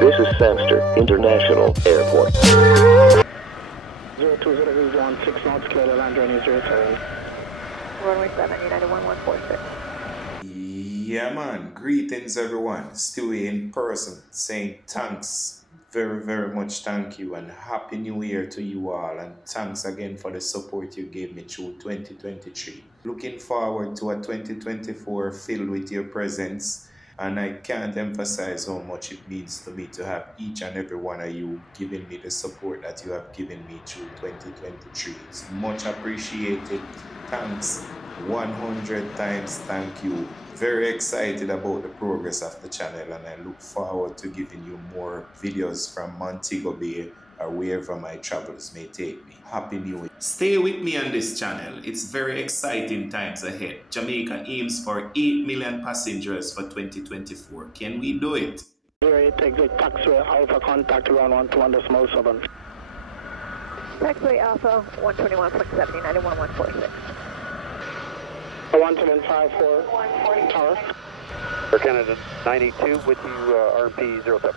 This is Sangster International Airport. 02016 knots, clear to land runway 07. Runway 7, United 1146. Yeah, man. Greetings, everyone. Stewy in person saying thanks. Very, very much thank you and Happy New Year to you all. And thanks again for the support you gave me through 2023. Looking forward to a 2024 filled with your presence. And I can't emphasize how much it means to me to have each and every one of you giving me the support that you have given me through 2023. It's much appreciated. Thanks 100 times. Thank you. Very excited about the progress of the channel and I look forward to giving you more videos from Montego Bay or wherever my travels may take me. Happy New Year. Stay with me on this channel. It's very exciting times ahead. Jamaica aims for 8 million passengers for 2024. Can we do it? 08 exit taxiway Alpha contact around 121.7. Taxiway Alpha 121.7, United 1146. 1754 tower. For Canada 982 with you RP 07.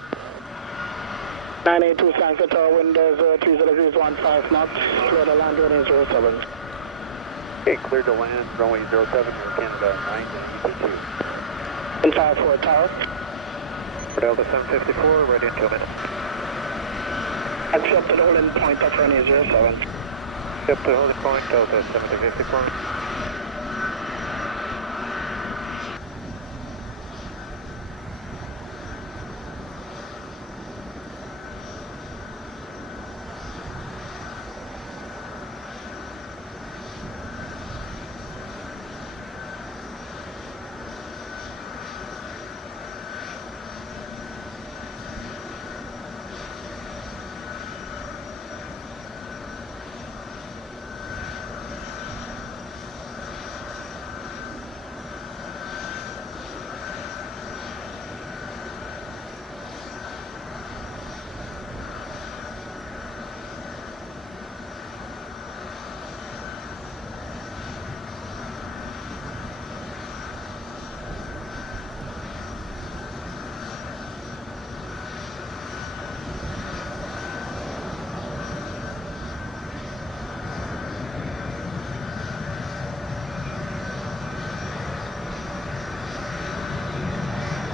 982 Sangster Tower, windows 30 degrees 15 knots, clear to land runway 07. Okay, clear to land runway 07, you're Canada 982. 154 tower. For Delta 754, ready until minute. Accept the holding point of runway 07. Accept the holding point, Delta 754.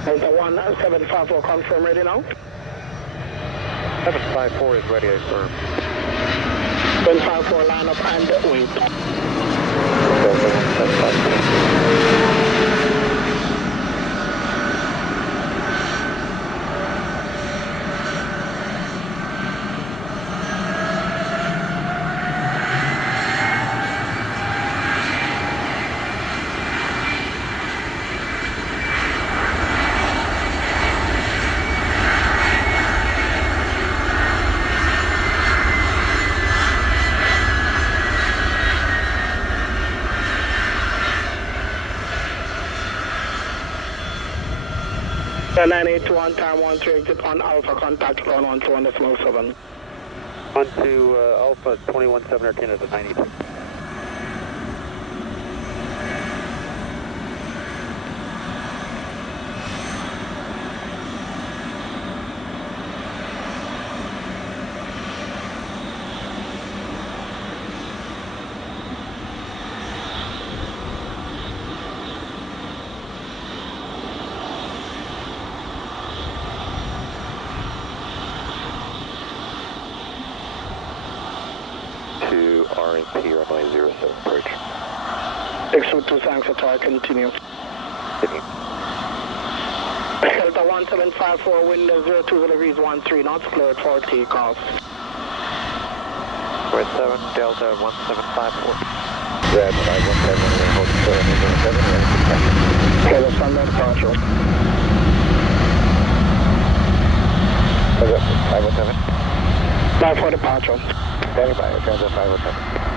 Delta 1754 confirm ready now. 754 is ready, I affirm. 754 line up and wait. Delta 1754. The 982 on time 13 exit on Alpha contact ground 121.7. On to Alpha 21.7 or Canada 92. To RNP runway 07 approach. 622 Sangster Tower, continue. Continue. Delta 1754, windows 02 degrees 13 knots, cleared for takeoff. Red 7, Delta 1754. Red 517, hold 707, ready to taxi. Okay, the standard departure. 507. 9 for departure. Standing by, Delta 507.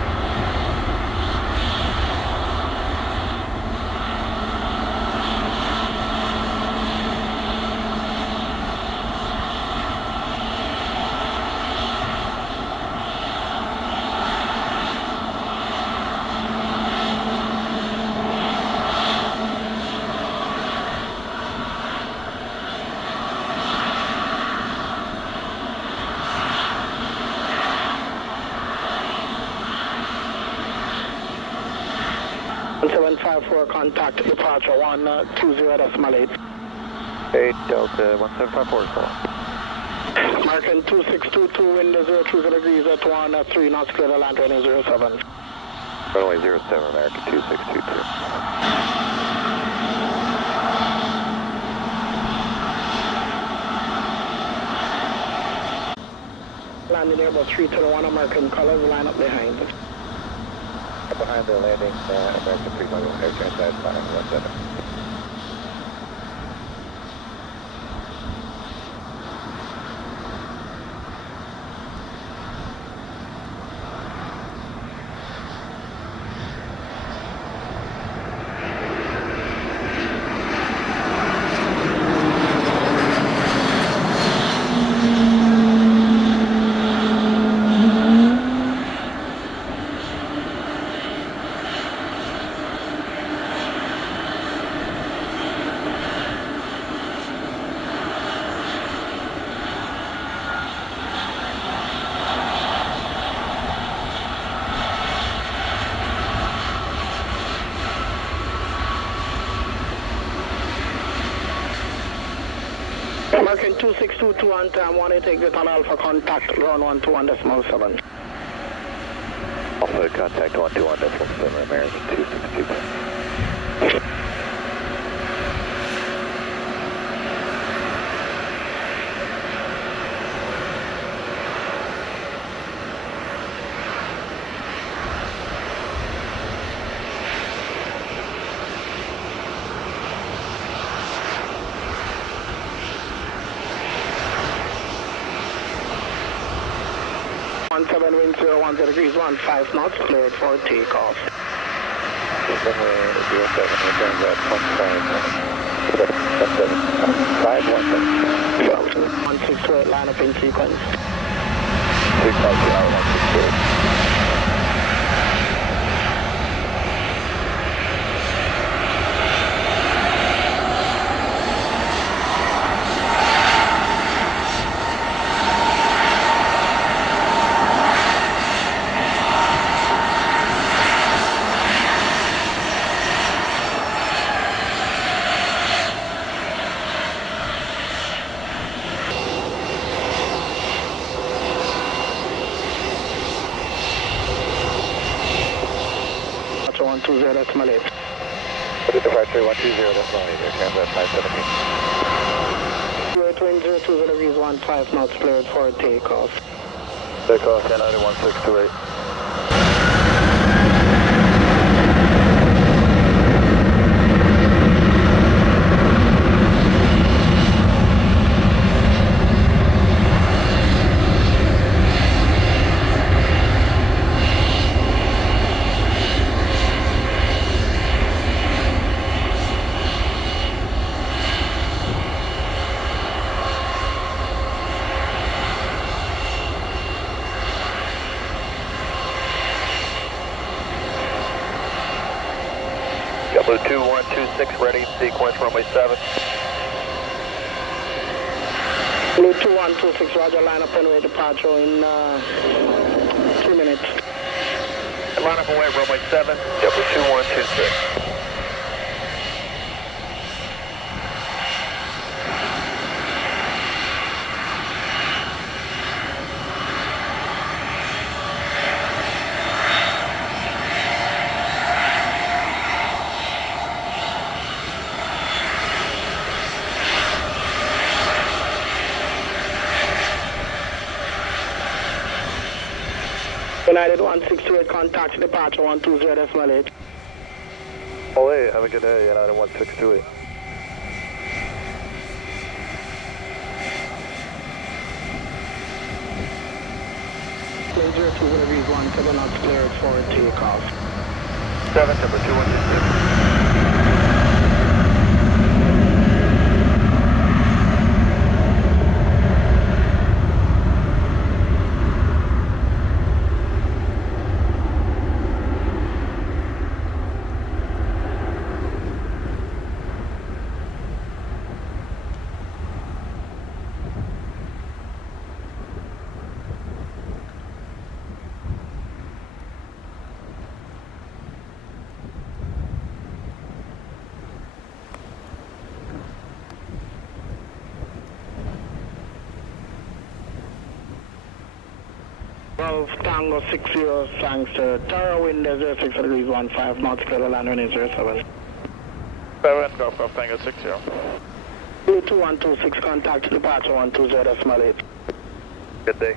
1754, contact departure 120.8. 8 Delta 1754 is full. American 2622, wind 020 degrees at 13 knots, clear to land runway 07. Runway 07, American 2622. Landing Airbus 321, American colors, line up behind. Behind the landing, American 321, air transide 517. American 2622 on time, 1 take this on Alpha, contact ground 121.7. Alpha, contact 121.7, American 2622. Wind 010 degrees, 15 knots, cleared for takeoff. Runway 07, return that 1628, line up in sequence. 162. Departure 120, that's Malay. Departure 120, that's Malay, air transat 517. Wind 020 degrees, 15 knots, cleared for takeoff. Takeoff, United 1628. Blue 2126 ready, sequence runway 7. Blue 2126, roger, line up runway departure in 2 minutes. Line up away, runway 7, Blue 2126. United 1628, contact departure 120.8. Oh, hey, have a good day, United 1628. Wind 020 degrees, 17 knots, cleared for takeoff. 7, number 2126. Golf Tango 60 sangster, Tower wind 06 degrees 15, North Carolina runway 07. 7 Golf Tango 60. 22126, contact departure 120.8. Good day.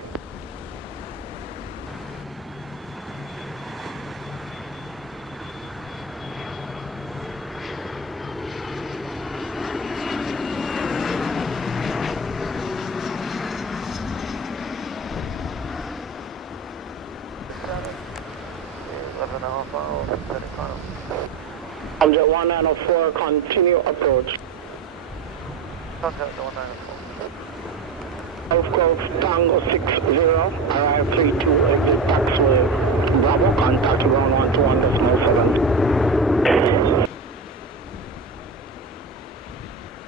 I'm jet 1904, continue approach. Contact 194. Golf Tango 60, arrive 32, exit taxiway, Bravo, contact ground 121.7.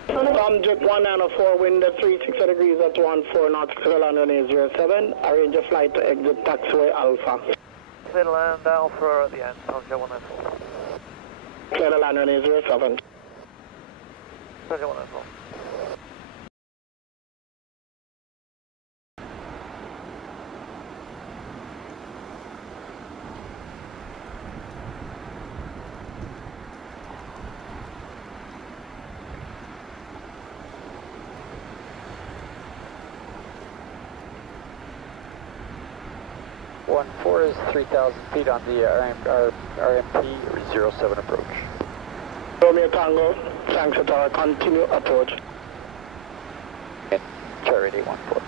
I'm jet 1904, wind 36 degrees at 14, North Carolina runway 07, arrange a flight to exit taxiway Alpha. Clear to land Alpha at the end, Contact 194. Clear to land runway 07. Contact 194. Four is 3,000 feet on the RMP 07 approach. Romeo Tango, Sangster Tower, continue approach. And Cherry 814.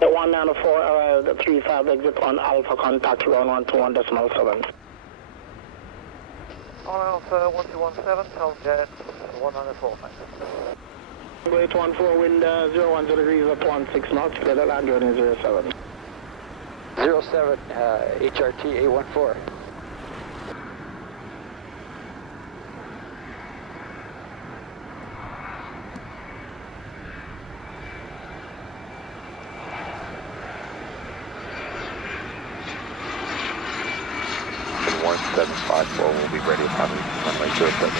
The 194 arrived at 35, exit on Alpha, contact ground 121.7. On Alpha 1217, Tomjet 194, thanks. 814, wind 010 degrees at 16 knots, clear to land runway 07. 07 HRT 814. And 1754 will be ready at runway 07.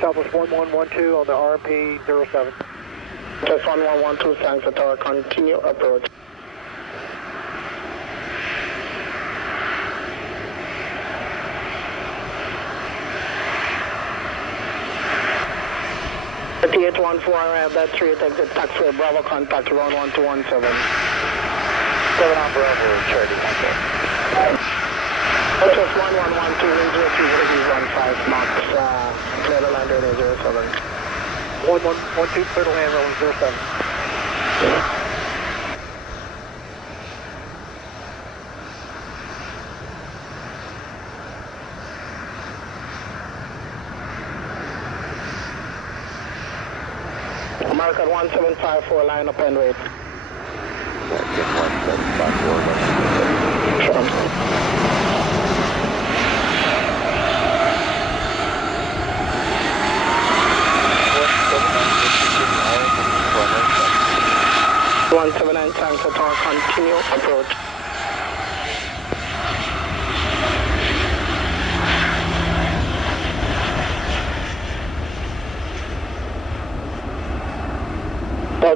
Southwest 1112 on the RMP 07. Just 1112, Sangster Tower, continue approach. The 814 arrived at 3 exit taxiway Bravo, contact ground 1217. 7 on Bravo, Charlie 14. Just 1112, wind 030 15 knots, clear to land runway 07. 1112, clear to land runway 07. American 1754, line up and wait. American 1754, line up and wait. Sure. 179 Sangster Tower, continue approach.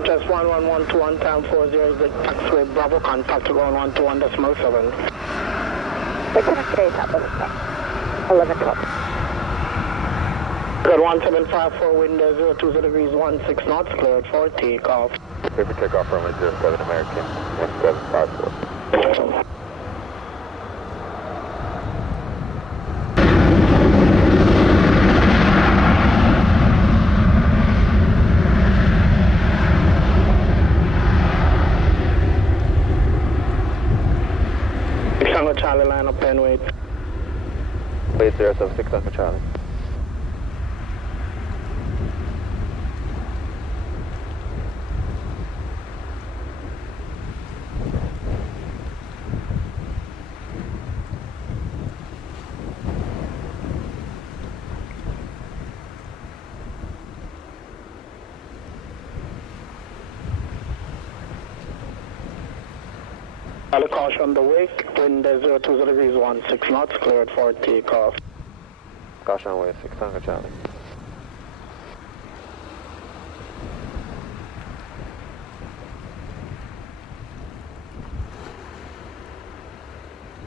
Just 1112 time 40 is the taxiway Bravo, contact ground 121.7. Lieutenant today's up, 1112. Good 1754, wind 020 degrees 16 knots, cleared for takeoff. Clear for takeoff, runway 07 American, 1754. Charlie, line up and wait. Wait 076 Tango Charlie. Charlie, caution the wake, wind 020 degrees 16 knots, cleared for takeoff. Caution on way 6 Tango Charlie.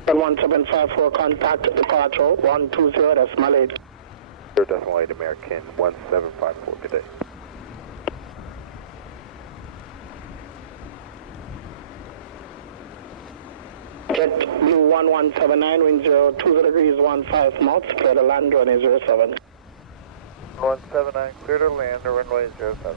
Good 1754, contact departure 120.8. 0.8 American, 1754, good day. Jet Blue 1179, wind 020 degrees 15 knots, clear to land runway 07. 179, clear to land, runway 07.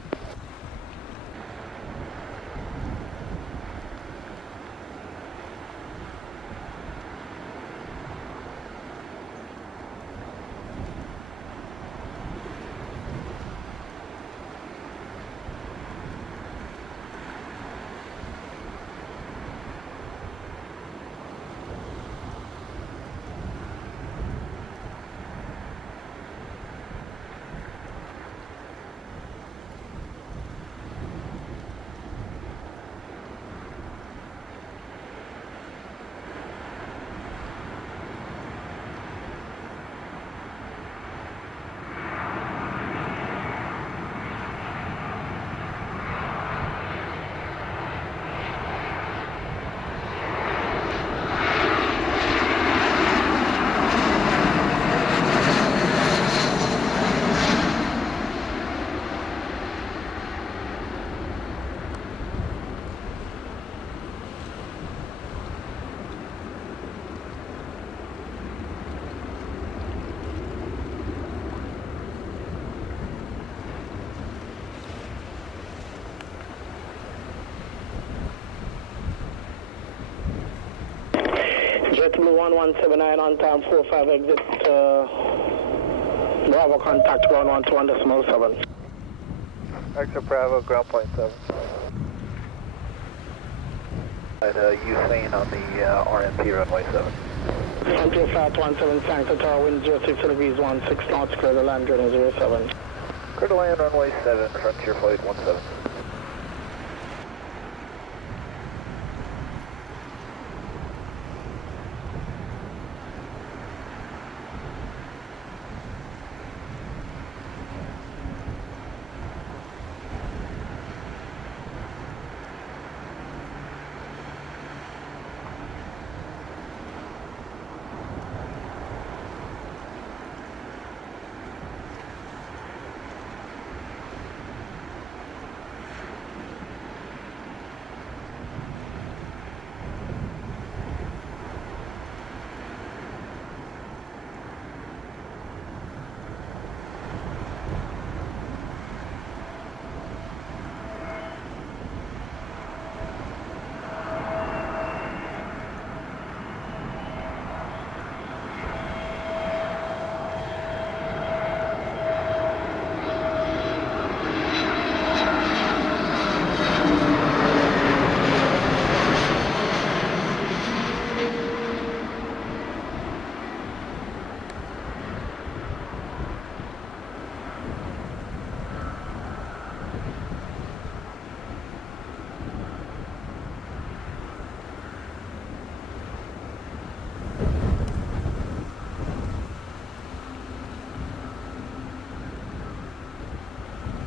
Jet Blue 1179 on time 45 exit Bravo contact ground 121.7. Exit Bravo, ground point 7. And Usain on the RMP runway 7. Frontier Flight 17 Sangster Tower, wind 06 degrees 16 knots, clear to land runway 07. Clear to land, runway 7, Frontier Flight 17.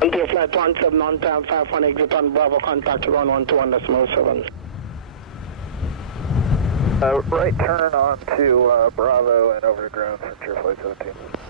Frontier Flight 17 on time 51 exit on Bravo contact ground 121.7. Right turn on to Bravo and over to ground for Flight 17.